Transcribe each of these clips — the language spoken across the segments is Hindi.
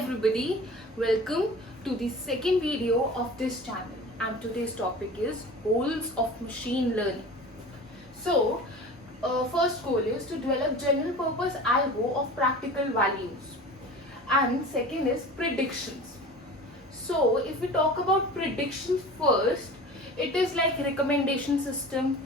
everybody, welcome to the second video of this channel, and today's topic is goals of machine learning. So, first goal is to develop general purpose algo of practical values, and second is predictions. So, if we talk about predictions first, it is like recommendation system,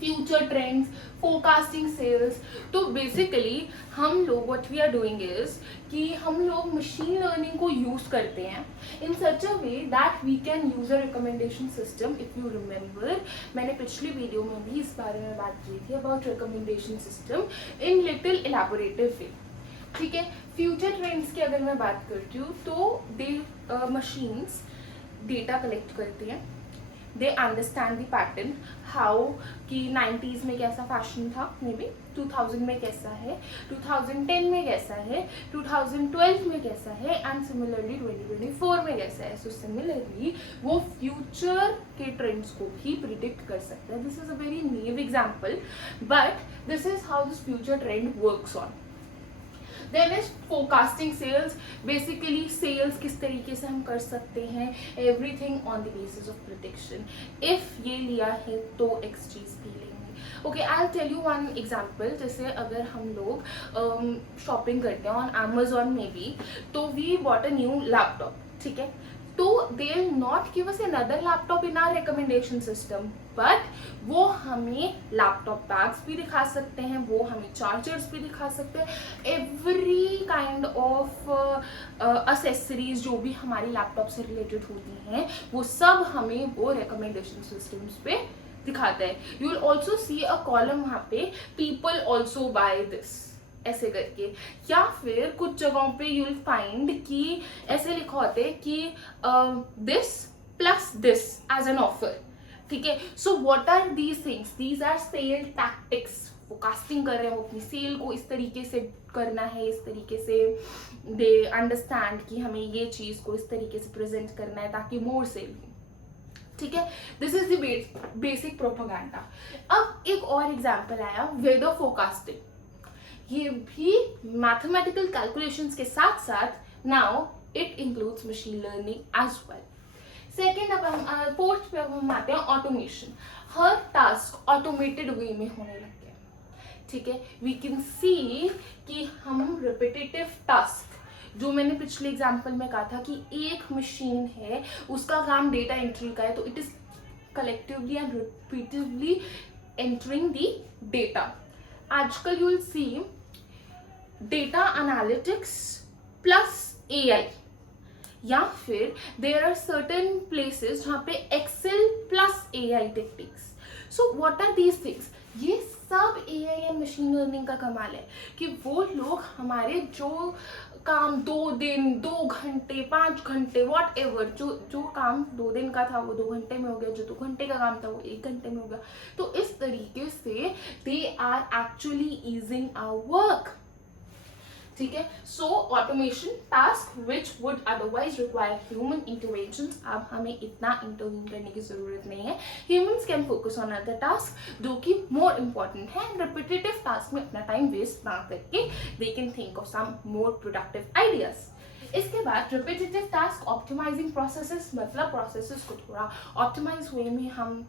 future trends, forecasting sales. तो बेसिकली हम लोग what we are doing is कि हम लोग मशीन लर्निंग को यूज करते हैं in such a way that we can use a recommendation system. If you remember, मैंने पिछली वीडियो में भी इस बारे में बात की थी about recommendation system in little elaborative way. ठीक है, फ्यूचर ट्रेंड्स की अगर मैं बात करती हूँ तो दे मशीन्स डेटा कलेक्ट करती हैं. They understand the pattern how कि 90s में कैसा फैशन था, मे बी 2000 में कैसा है, 2010 में कैसा है, 2012 में कैसा है, एंड सिमिलरली 2024 में कैसा है. सो सिमिलरली वो फ्यूचर के ट्रेंड्स को भी प्रिडिक्ट कर सकते हैं. This is a very naive example, but this is how this future trend works on. Then is forecasting sales. Basically sales किस तरीके से हम कर सकते हैं, everything on the basis of prediction. If ये लिया है तो X चीज़ भी लेंगे. Okay, I'll tell you one example. जैसे अगर हम लोग शॉपिंग करते हैं on Amazon में भी, तो we bought a new laptop. ठीक है, तो they will not give us another laptop in our recommendation system, but वो हमें लैपटॉप बैग्स भी दिखा सकते हैं, वो हमें चार्जर्स भी दिखा सकते हैं, एवरी काइंड ऑफ असेसरीज जो भी हमारी लैपटॉप से रिलेटेड होती हैं वो सब हमें वो रिकमेंडेशन सिस्टम्स पे दिखाता है. You will also see a column वहाँ पे पीपल ऑल्सो बाय दिस ऐसे करके, या फिर कुछ जगहों पे यू विल फाइंड कि ऐसे लिखा होता है कि this plus this as an offer. ठीक है, so what are these things? These are sale tactics. Forecasting कर रहे हैं वो अपनी सेल को इस तरीके से करना है, इस तरीके से दे अंडरस्टैंड कि हमें ये चीज़ को इस तरीके से प्रेजेंट करना है ताकि मोर सेल हो. ठीक है, this is the basic propaganda. अब एक और एग्जाम्पल आया वेदर फोरकास्टिंग. ये भी मैथमेटिकल कैलकुलेशंस के साथ साथ now it includes machine learning as well. Second, अब हम फोर्थ पे हम आते हैं ऑटोमेशन. हर टास्क ऑटोमेटेड वे में होने लग गया. ठीक है, वी कैन सी कि हम रिपीटेटिव टास्क, जो मैंने पिछले एग्जाम्पल में कहा था कि एक मशीन है उसका काम डेटा एंट्री का है, तो it is collectively and repetitively entering the data. आजकल you will see data analytics plus AI, या फिर देयर आर सर्टेन प्लेसेस जहाँ पे excel plus AI techniques. So what are these things? ये सब AI एंड मशीन लर्निंग का कमाल है कि वो लोग हमारे जो काम 2 दिन 2 घंटे 5 घंटे वॉट एवर, जो काम 2 दिन का था वो 2 घंटे में हो गया, जो 2 घंटे का काम था वो 1 घंटे में हो गया. तो इस तरीके से they are actually easing our work. ठीक है, so automation task which would otherwise require human interventions, अब हमें इतना इंटरव्यू करने की जरूरत नहीं है. Humans can focus on other task जो कि मोर इम्पॉर्टेंट है. रिपीटेटिव टास्क में अपना टाइम वेस्ट ना करके they can think of some more productive ideas. इसके बाद रिपीटेटिव टास्क ऑप्टिमाइजिंग प्रोसेसेस, मतलब प्रोसेसेस को थोड़ा ऑप्टिमाइज वे में हम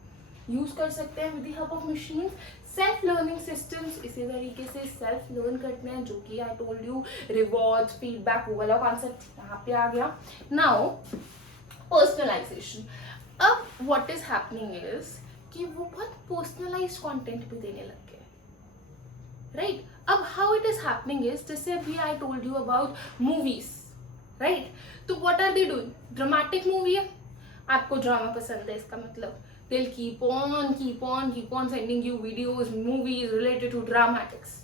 यूज कर सकते हैं with the help of machine. Self learning systems इसी तरीके से सेल्फ लर्न करते हैं, जो कि I told you rewards feedback वो वाला कॉन्सेप्ट यहाँ पे आ गया. Now personalisation. अब व्हाट इज हैपनिंग इज कि वो बहुत पर्सनलाइज्ड कंटेंट भी देने लग गए. राइट, अब how it is happening is, जैसे अभी I told you about movies. Right, तो what are they doing? Dramatic movie है, आपको ड्रामा पसंद है, इसका मतलब they'll keep on sending you videos, movies related to dramatics.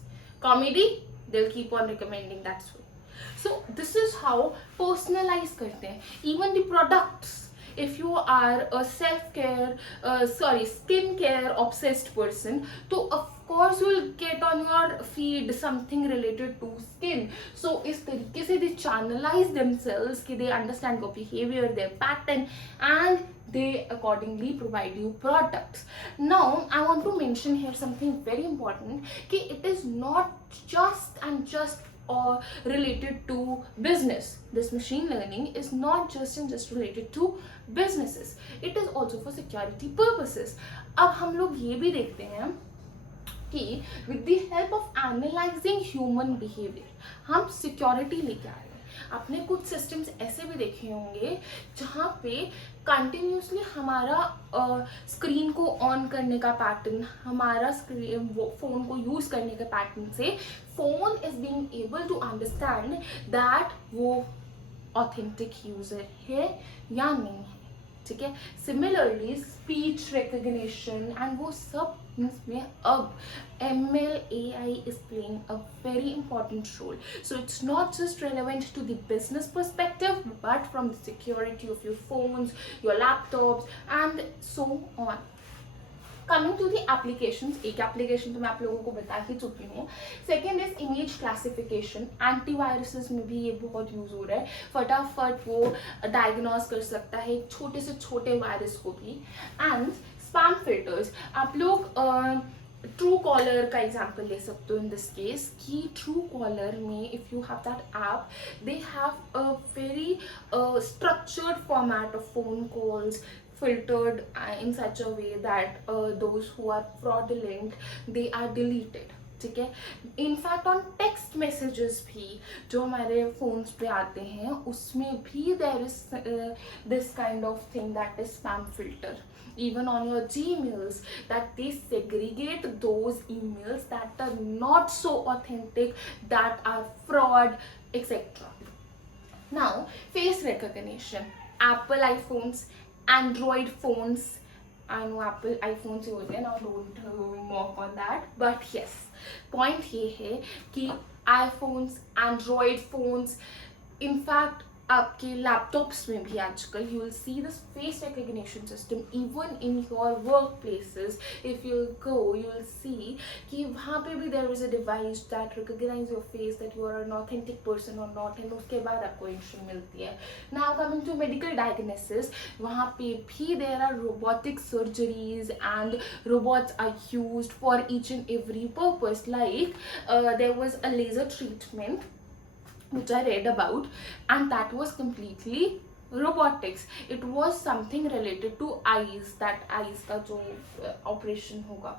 Comedy, they'll keep on recommending that way. So this is how personalize करते हैं. Even the products, if you are a skin care obsessed person, तो of course you will get on your feed something related to skin. So इस तरीके से they channelize themselves कि they understand your behavior, their pattern, and they accordingly provide you products. Now I want to mention here something very important कि it is not just or related to business. This machine learning is not just related to businesses. It is also for security purposes. अब हम लोग ये भी देखते हैं कि with the help of analyzing human behavior हम security लेके आ रहे हैं. आपने कुछ सिस्टम्स ऐसे भी देखे होंगे जहाँ पे कंटिन्यूसली हमारा स्क्रीन को ऑन करने का पैटर्न, हमारा स्क्रीन फोन को यूज करने के पैटर्न से phone is being able to understand that वो ऑथेंटिक यूजर है या नहीं है. ठीक है. सिमिलरली स्पीच रिकग्निशन एंड वो सब में अब ML AI is playing a very important role. So it's not just relevant to the business perspective, but from the security of your phones, your laptops, and so on. Coming to the applications, एक application तो मैं आप लोगों को बता ही चुकी हूँ. Second is image classification. Antiviruses में भी ये बहुत यूज हो रहा है. फटाफट वो डायग्नोस कर सकता है एक छोटे से छोटे वायरस को भी. And spam filters. आप लोग ट्रू कॉलर का एग्जाम्पल ले सकते हो इन दिस केस कि ट्रू कॉलर में if you have that app they have a very structured format of phone calls filtered in such a way that those who are fraudulent they are deleted. ठीक है. इनफैक्ट ऑन टेक्स्ट मैसेजेस भी जो हमारे फोन्स पे आते हैं उसमें भी there is this kind of thing that is spam filter. Even on your Gmails, that they segregate those emails that are not so authentic, that are fraud, etc. Now, face recognition. Apple iPhones, Android phones. I know Apple iPhones use it, now don't mock on that. But yes, point ये है कि iPhones, Android phones, in fact आपके लैपटॉप्स में भी आजकल you will see this face recognition system even in your work places. If you go you will see कि वहाँ पे भी there is a device that recognise your face that you are an authentic person और नॉट, एंड उसके बाद आपको इंश्योरेंस मिलती है. Now coming to medical diagnosis, वहाँ पे भी there are robotic surgeries and robots are used for each and every purpose. Like there was a laser treatment which I read about, and that was completely robotics. It was something related to eyes, that eyes का जो operation होगा.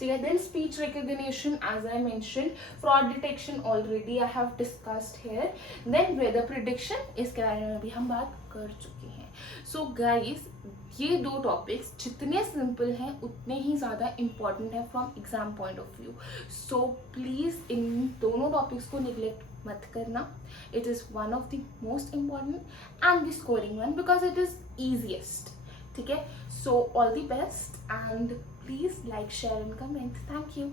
ठीक है. Then speech recognition, as I mentioned, fraud detection already I have discussed here. Then weather prediction, इसके बारे में भी हम बात कर चुके हैं. So guys, ये दो टॉपिक्स जितने सिंपल हैं उतने ही ज़्यादा इम्पॉर्टेंट है from exam point of view. So please इन दोनों टॉपिक्स को निगलेक्ट मत करना. It is one of the most important and the scoring one because it is easiest. ठीक है. So all the best and please like, share and comment. Thank you.